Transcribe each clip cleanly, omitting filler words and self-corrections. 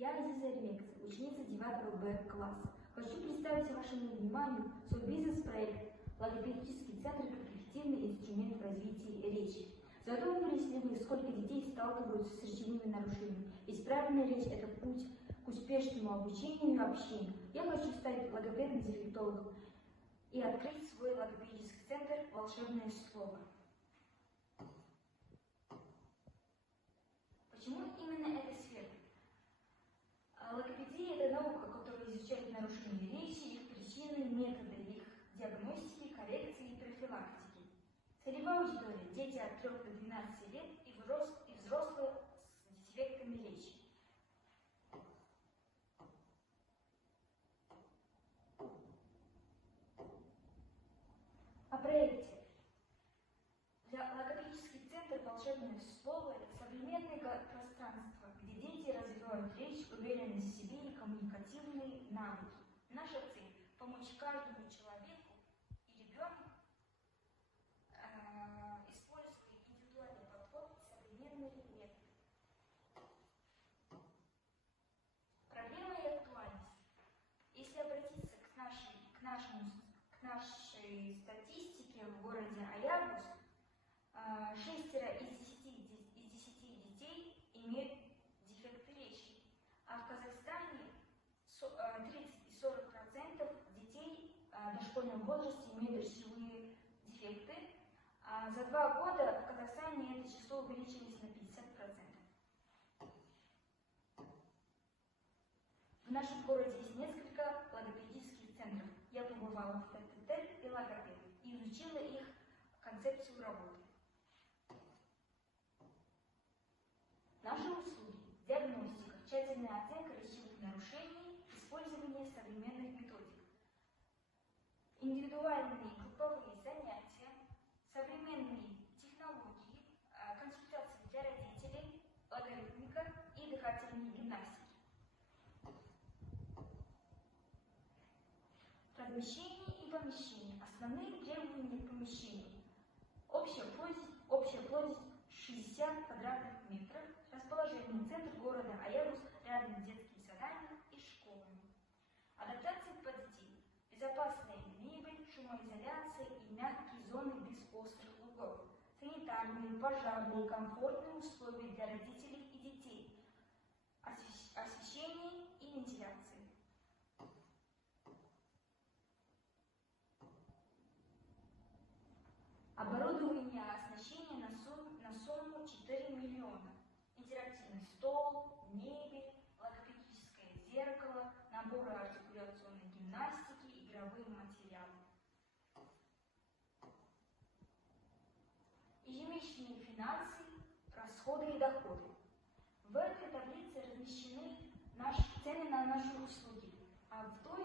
Я Азиза Ремекова, ученица 9 Б класса. Хочу представить вашему вниманию свой бизнес-проект «Логопедический центр как эффективный инструмент в развитии речи». Задумывались ли вы, сколько детей сталкиваются с речевыми нарушениями? Ведь правильная речь – это путь к успешному обучению и общению. Я хочу стать логопедом-дефектологом и открыть свой логопедический центр «Волшебное слово». Почему именно эта сфера? Логопедия – это наука, которая изучает нарушения речи, их причины, методы их диагностики, коррекции и профилактики. Целевая аудитория – дети от 3 до 12 лет и взрослые с дефектами речи. О проекте. Логопедический центр «Волшебное слово» – это современное пространство, где дети развивают речь, уверенность в себе и коммуникативные навыки. Наша цель – помочь каждому человеку и ребенку, используя индивидуальный подход и современные методы. Проблема и актуальность. Если обратиться к нашей статистике в городе Аягус, 6 из 10 детей имеют дефекты речи, а в Казахстане 30 и 40% детей в дошкольном возрасте имеют речевые дефекты. А за 2 года в Казахстане это число увеличилось на 50%. В нашем городе есть несколько логопедических центров. Я побывала в ТТТ и логопед и изучила их концепцию работы. Наши услуги – диагностика, тщательная оценка речевых нарушений, использование современных методик, индивидуальные групповые занятия, современные технологии, консультации для родителей, логарифмика и дыхательные гимнастики. Размещение и помещение. Основные требования к помещению. Общая площадь 60 квадратных метров. Расположение центр города Аягус рядом с детскими садами и школами. Адаптация под детей. Безопасная мебель, шумоизоляция и мягкие зоны без острых углов. Санитарные, пожарные, комфортные условия для родителей и детей. Освещение и вентиляция. Оборудование оснащения на сумму 4 миллиона. Интерактивный стол, мебель, логопедическое зеркало, наборы артикуляционной гимнастики, игровые материалы. Ежемесячные финансы, расходы и доходы. В этой таблице размещены цены на наши услуги, а в той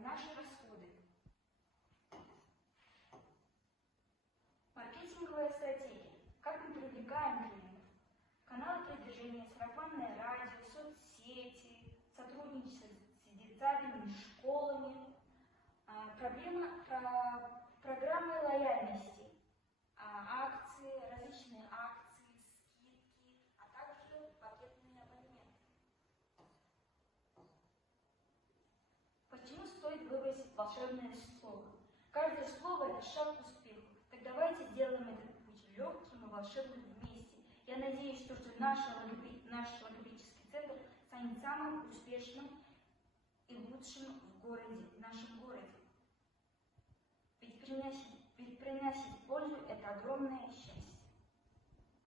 наши расходы. Маркетинговая стратегия. Как мы привлекаем клиентов? Каналы продвижения, сарафанное радио, соцсети, сотрудничество с детсадами, школами. Программы лояльности, акции, различные акции, скидки, а также пакетные абонементы. Почему стоит выбросить волшебное слово? Каждое слово – это шаг к успеху. Так давайте сделаем этот путь легким и волшебным вместе. Я надеюсь, что наш логопедический центр станет самым успешным и лучшим в нашем городе. Ведь приносить пользу – это огромное счастье.